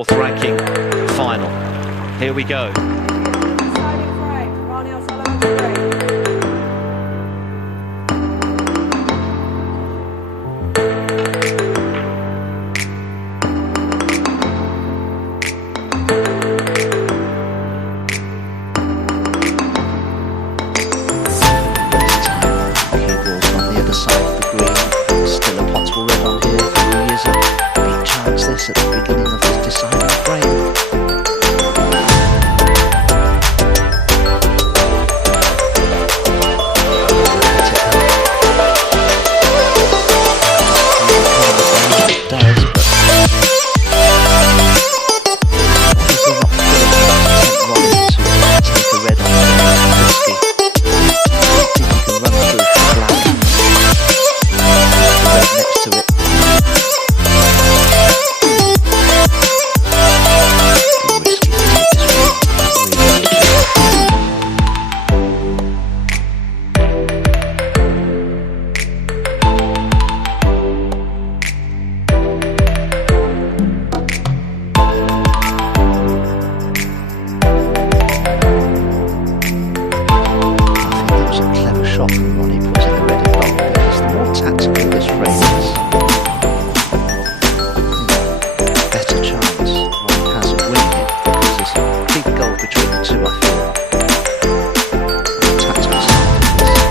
Fourth ranking final. Here we go. Deciding frame. Ronnie outside the break. Side of the green, still a potable red on here for Yize. Big chance this at the beginning of this deciding frame. It does, but Ronnie to take a red on there, risky. I think he can run through for black. Next to it. I think that was a clever shot from Ronnie putting the red in gold, because the more tactical this frame is, better chance Ronnie has of winning it, because there's a big goal between the two, I feel. On the tactical side of this game.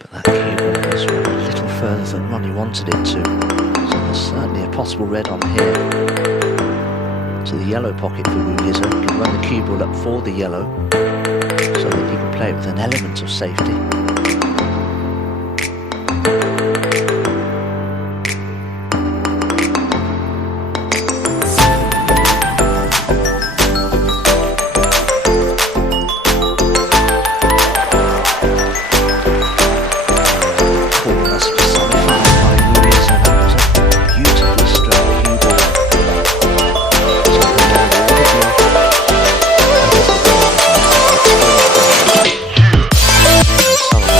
But that cable was a little further than Ronnie wanted it to, so there's certainly a possible red on here. To the yellow pocket for Yize, can run the cue ball up for the yellow, so that he can play it with an element of safety. Solid.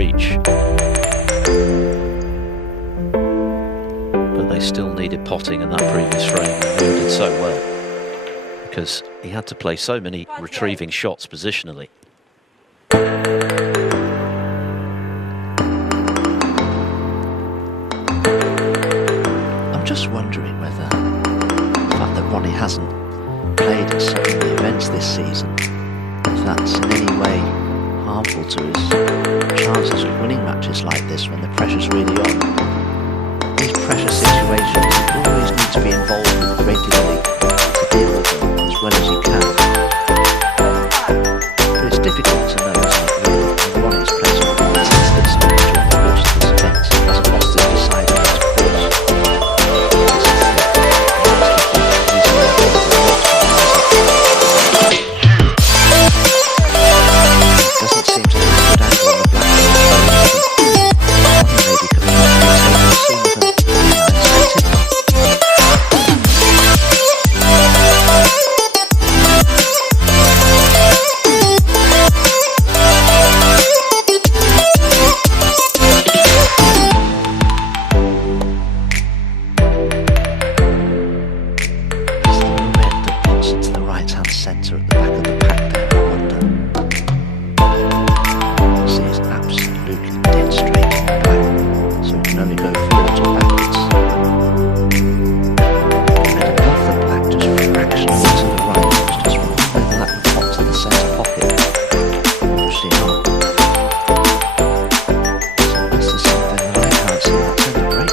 reach. But they still needed potting in that previous frame, and Wu did so well because he had to play so many retrieving shots positionally. I'm just wondering whether the fact that Ronnie hasn't played in so many events this season, if that's in any way harmful to his chances of winning matches like this when the pressure's really on. These pressure situations, you always need to be involved with regularly to deal with them as well as you can. But it's difficult to know, isn't it, really? And Ronnie's played some fantastic snooker during the course of this event. He hasn't lost his decider yet, of course. Doesn't seem to have a good angle on the black. Maybe coming up to the table sooner than I expected. Centre at the back of the pack there, I wonder. See, it's absolutely dead straight in the black, so it can only go forwards or backwards. And above the black, just fractionally to the right, I was just wondering whether that would pop to the centre pocket. Obviously not. So unless there's something that I can't see, that's in the break.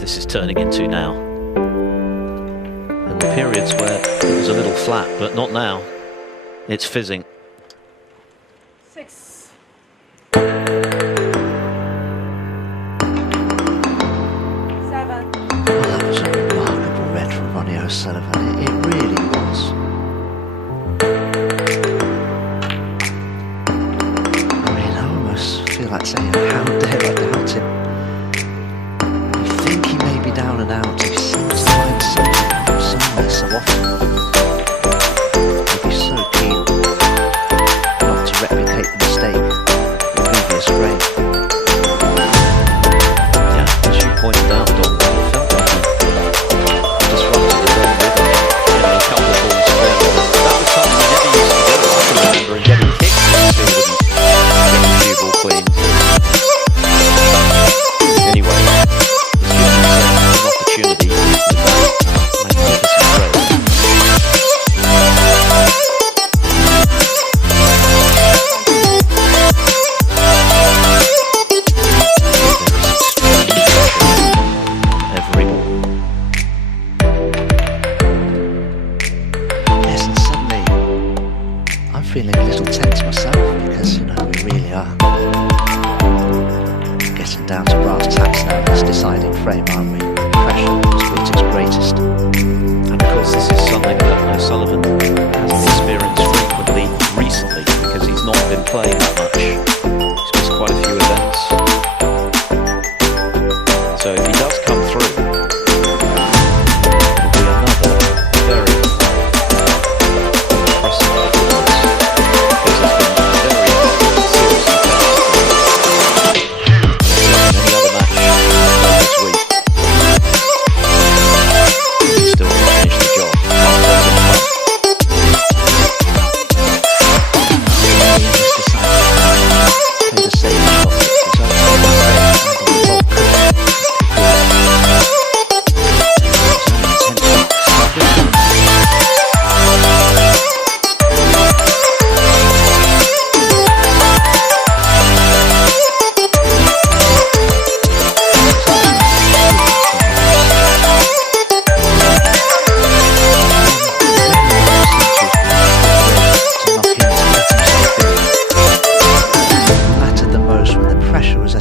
This is turning into now. There were periods where it was a little flat, but not now. It's fizzing. 6. Well, that was a remarkable red from Ronnie O'Sullivan. It really was. I mean, I almost feel like saying, how dare I doubt him? You think he may be down and out. He seems to find something somewhere so often. He'd be so keen not to replicate the mistake of the previous frame. Yeah, as you pointed out, Don, it felt like he disrupted his own rhythm, getting a couple of balls clear. That was something he never used to do. I can remember him getting kicked and still wouldn't get a few ball cleans. Anyway, he's given himself an opportunity with that magnificent throw. Every ball. Yes, and suddenly I'm feeling a little tense myself because, you know, we really are getting down to brass tacks now in this deciding frame, aren't we? Pressure must be at its greatest. And of course this is something that O'Sullivan hasn't experienced frequently recently because he's not been playing that much. He's missed quite a few events. So if he does come through, it'll be another very impressive performance because he's been very seriously tested. Any other match this week, he's still going to finish the job. He just decided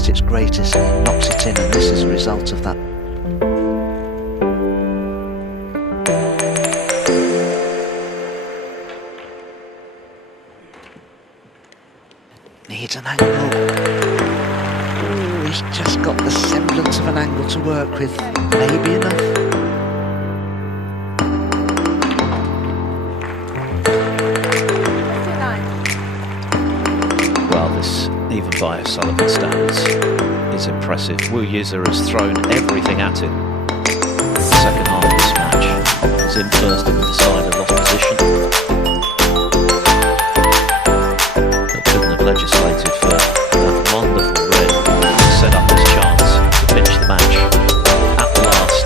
at its greatest and knocks it in, and this is a result of that. Needs an angle. Ooh, he's just got the semblance of an angle to work with. Maybe enough. Well, this, even by O'Sullivan standards, is impressive. Yize has thrown everything at him. The second half of this match was in first in the decider, lost position. Legislated for that wonderful red to set up his chance to finish the match at the last.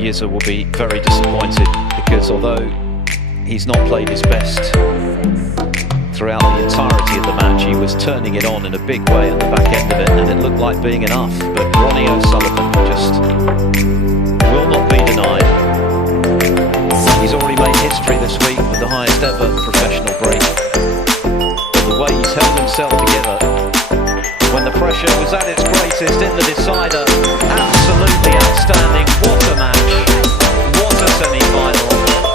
Yize will be very disappointed, because although he's not played his best throughout the entirety of the match, he was turning it on in a big way at the back end of it, and it looked like being enough. But Ronnie O'Sullivan just will not be denied. He's already made history this week with the highest ever professional break. But the way he's held himself together when the pressure was at its greatest in the decider, absolutely outstanding. What a match, what a semi-final.